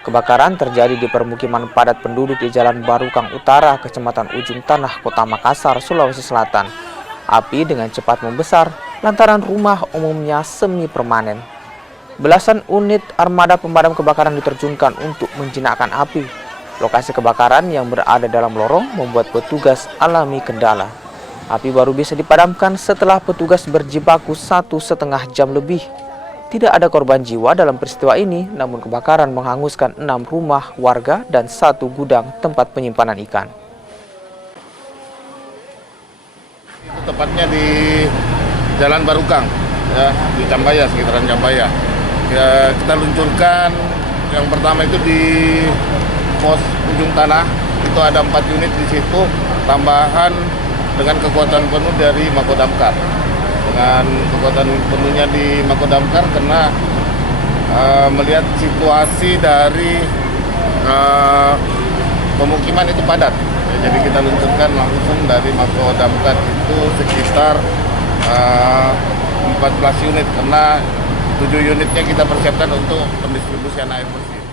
Kebakaran terjadi di permukiman padat penduduk di Jalan Barukang Utara, Kecamatan Ujung Tanah, Kota Makassar, Sulawesi Selatan. Api dengan cepat membesar lantaran rumah umumnya semi permanen. Belasan unit armada pemadam kebakaran diterjunkan untuk menjinakkan api. Lokasi kebakaran yang berada dalam lorong membuat petugas alami kendala. Api baru bisa dipadamkan setelah petugas berjibaku 1,5 jam lebih. Tidak ada korban jiwa dalam peristiwa ini, namun kebakaran menghanguskan 6 rumah warga dan 1 gudang tempat penyimpanan ikan. Tepatnya di Jalan Barukang, ya, di Cambaya, sekitaran Cambaya. Ya, kita luncurkan yang pertama itu di pos Ujung Tanah, itu ada 4 unit di situ, tambahan dengan kekuatan penuh dari Makodamkar. Dengan kekuatan penuhnya di Makodamkar karena melihat situasi dari pemukiman itu padat. Ya, jadi kita luncurkan langsung dari Makodamkar itu sekitar 14 unit karena 7 unitnya kita persiapkan untuk pendistribusian air bersih.